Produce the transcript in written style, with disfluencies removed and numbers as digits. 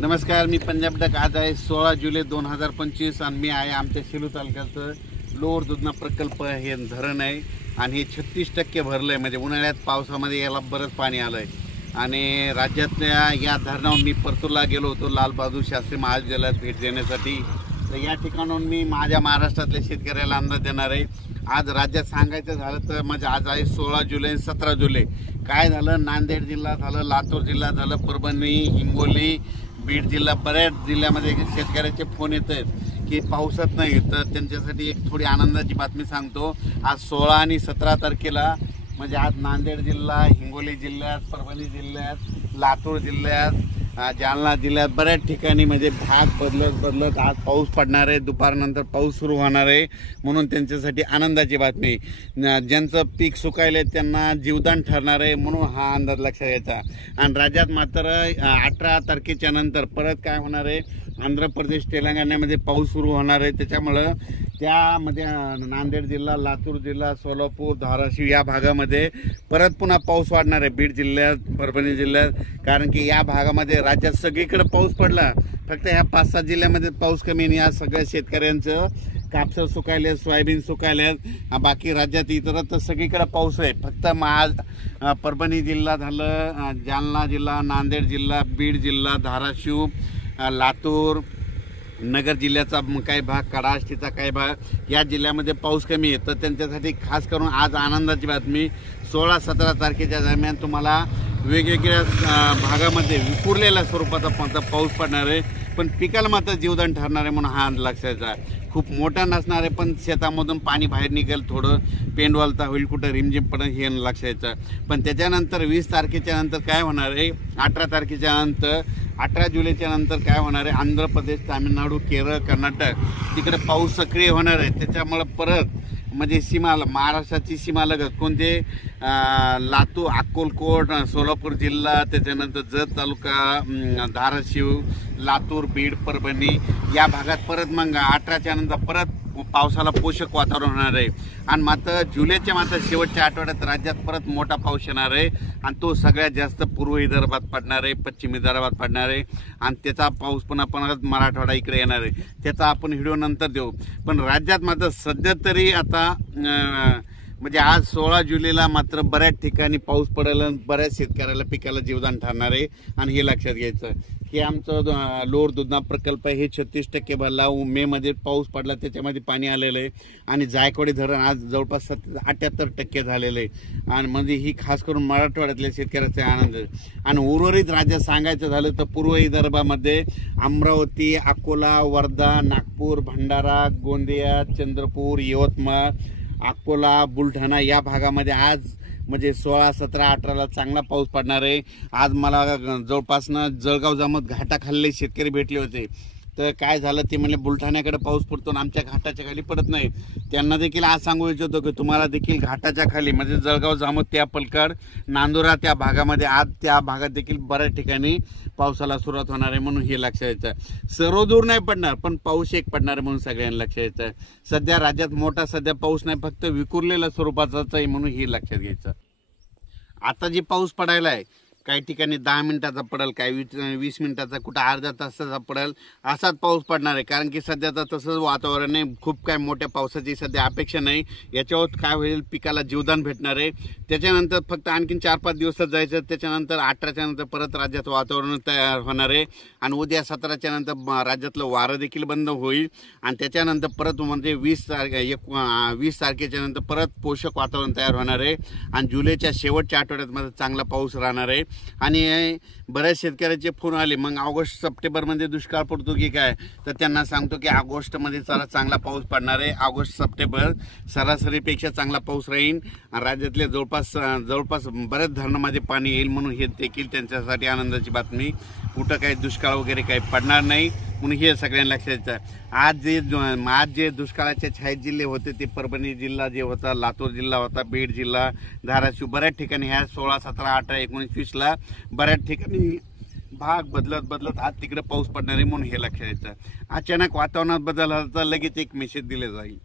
नमस्कार, मी पंजाब डक। आज आहे 16 जुलै 2025 आणि मी आहे आमच्या सेलू तालुक्याचं लोअर दुधना प्रकल्प हे धरण आहे आणि हे 36% भरलं आहे। म्हणजे उन्हाळ्यात पावसामध्ये याला बरंच पाणी आलं आहे आणि राज्यातल्या या धरणावर मी परतूरला गेलो होतो लाल बहादूर शास्त्री महाविद्यालयात भेट देण्यासाठी। तर या ठिकाणाहून मी माझ्या महाराष्ट्रातल्या शेतकऱ्याला अंदाज देणार आहे। आज राज्यात सांगायचं झालं तर म्हणजे आज आहे 16 जुलै 17 जुलै काय झालं, नांदेड जिल्हा झालं, लातूर जिल्हा झालं, परभणी, हिंगोली, बीड जिल्हा, बऱ्याच जिल्ह्यामध्ये शेतकऱ्याचे फोन येत आहेत की पावसात नाही। तर त्यांच्यासाठी एक थोडी आनंदाची बातमी सांगतो। आज 16 आणि 17 तारखेला म्हणजे आज नांदेड जिल्हा, हिंगोली जिल्ह्यात, परभणी जिल्ह्यात, लातूर जिल्ह्यात, जालना जिल्ह्यात बऱ्याच ठिकाणी म्हणजे भाग बदलत आज पाऊस पडणार आहे। दुपारनंतर पाऊस सुरू होणार आहे म्हणून त्यांच्यासाठी आनंदाची बातमी। ज्यांचं पीक सुकायले त्यांना जीवदान ठरणार आहे म्हणून हा अंदाज लक्षात घ्यायचा। आणि राज्यात मात्र 18 तारखेच्या नंतर परत काय होणार आहे, आंध्र प्रदेश, तेलंगणामध्ये पाऊस सुरू होणार आहे। त्याच्यामुळं त्यामध्ये नांदेड जिल्हा, लातूर जिल्हा, सोलापूर, धाराशिव या भागामध्ये परत पुन्हा पाऊस वाढणार आहे। बीड जिल्ह्यात, परभणी जिल्ह्यात, कारण की या भागामध्ये राज्यात सगळीकडे पाऊस पडला, फक्त ह्या 5-7 जिल्ह्यामध्ये पाऊस कमी आहे। या सगळ्या शेतकऱ्यांचं कापसं सुकायले, सोयाबीन सुकायले, बाकी राज्यात इतरत्र सगळीकडे पाऊस आहे। फक्त परभणी जिल्हा झालं, जालना जिल्हा, नांदेड जिल्हा, बीड जिल्हा, धाराशिव, लातूर, नगर जिल्ह्याचा काही भाग, कडाष्टीचा काही भाग या जिल्ह्यामध्ये पाऊस कमी आहे। तर त्यांच्यासाठी खास करून आज आनंदाची बातमी, 16-17 तारखेच्या दरम्यान तुम्हाला वेगवेगळ्या भागामध्ये विखुरलेल्या स्वरूपाचा पाऊस पडणार आहे, पण पिकाला मात्र जीवदान ठरणार आहे म्हणून हा लक्षाचा। खूप मोठा नसणार आहे पण शेतामधून पाणी बाहेर निघेल, थोडं पेंडवालता होईल, कुठं रिमझिम पडेल हे लक्षायचं। पण त्याच्यानंतर 20 तारखेच्या नंतर काय होणार आहे, 18 तारखेच्या नंतर, 18 जुलैच्या नंतर काय होणार आहे, आंध्र प्रदेश, तामिळनाडू, केरळ, कर्नाटक तिकडे पाऊस सक्रिय होणार आहे। त्याच्यामुळे परत म्हणजे सीमाला, महाराष्ट्राची सीमालगत कोणते लातूर, अक्कलकोट, सोलापूर जिल्हा, त्याच्यानंतर जत तालुका, धाराशिव, लातूर, बीड, परभणी या भागात परत मग 18च्या नंतर परत पावसाला पोषक वातावरण होणार आहे। आणि मात्र जुलैच्या मात्र शेवटच्या आठवड्यात राज्यात परत मोठा पाऊस येणार आहे आणि तो सगळ्यात जास्त पूर्व विदर्भात पडणार आहे, पश्चिम विदर्भात पडणार आहे आणि त्याचा पाऊस पुन्हा मराठवाडा इकडे येणार आहे। त्याचा आपण व्हिडिओ नंतर देऊ। पण राज्यात मात्र सध्या तरी आता म्हणजे आज 16 जुलैला मात्र बऱ्याच ठिकाणी पाऊस पडेल, बऱ्याच शेतकऱ्याला पिकाला जीवदान ठरणार आहे। आणि हे लक्षात घ्यायचं की आमचं लोअर दुधना प्रकल्प हे 36% भरला। मे मध्ये पाऊस पडला, त्याच्यामध्ये पाणी आलेलं आहे आणि जायकवाडी धरण आज जवळपास 78% झालेलं आहे। आणि म्हणजे ही खास करून मराठवाड्यातल्या शेतकऱ्याचा आनंद आहे। आणि उर्वरित राज्यात सांगायचं झालं तर पूर्व विदर्भामध्ये अमरावती, अकोला, वर्धा, नागपूर, भंडारा, गोंदिया, चंद्रपूर, यवतमाळ, अकोला, बुलढाणा या भागामध्ये आज म्हणजे 16, 17, 18ला चांगला पाऊस पडणार आहे। आज मला जवळपासनं जळगाव जामोद घाटाखाली शेतकरी भेटले होते, तर काय झालं ते म्हणजे बुलढाण्याकडे पाऊस पडतो आणि आमच्या घाटाच्या खाली पडत नाही। त्यांना देखील आज सांगू इच्छितो की तुम्हाला देखील घाटाच्या खाली म्हणजे जळगाव जामोद, त्या पलकड, नांदुरा त्या भागामध्ये आज त्या भागात देखील बऱ्याच ठिकाणी पावसाला सुरुवात होणार आहे म्हणून हे लक्षात यायचं। सर्व दूर नाही पडणार पण पाऊस एक पडणार आहे म्हणून सगळ्यांना लक्षात यायचं। सध्या राज्यात मोठा सध्या पाऊस नाही, फक्त विखुरलेल्या स्वरूपाचाच आहे म्हणून हे लक्षात घ्यायचं। आता जे पाऊस पडायला आहे काही ठिकाणी 10 मिनिटाचा पडेल, काही 20 मिनिटाचा, कुठं अर्धा तासाचा पडेल, असाच पाऊस पडणार आहे। कारण की सध्या तर तसंच वातावरण आहे, खूप काय मोठ्या पावसाची सध्या अपेक्षा नाही। याच्यावर काय होईल, पिकाला जीवदान भेटणार आहे। त्याच्यानंतर फक्त आणखीन 4-5 दिवसात जायचं, त्याच्यानंतर 18च्या नंतर परत राज्यात वातावरण तयार होणार आहे आणि उद्या 17च्या नंतर राज्यातलं वारं देखील बंद होईल आणि त्याच्यानंतर परत म्हणजे 20 तारखेच्या नंतर परत पोषक वातावरण तयार होणार आहे आणि जुलैच्या शेवटच्या आठवड्यात मध्ये चांगला पाऊस राहणार आहे। आणि बऱ्याच शेतकऱ्याचे फोन आले, मग ऑगस्ट सप्टेंबरमध्ये दुष्काळ पडतो की काय, तर त्यांना सांगतो की ऑगस्टमध्ये चांगला पाऊस पडणार आहे। ऑगस्ट सप्टेंबर सरासरीपेक्षा चांगला पाऊस राहील आणि राज्यातले जवळपास बऱ्याच धरणामध्ये पाणी येईल म्हणून हे देखील त्यांच्यासाठी आनंदाची बातमी। कुठं काही दुष्काळ वगैरे काही पडणार नाही म्हणून हे सगळ्यांना लक्षात यायचं। आज जे दुष्काळाच्या छायेत जिल्हे होते ते परभणी जिल्हा जे होता, लातूर जिल्हा होता, बीड जिल्हा, धाराशिव बऱ्याच ठिकाणी ह्या 16, 17, 18, 19, 20ला बऱ्याच ठिकाणी भाग बदलत आज तिकडे पाऊस पडणार आहे म्हणून हे लक्षात यायचं। अचानक वातावरणात बदल झाला तर लगेच एक मेसेज दिले जाईल।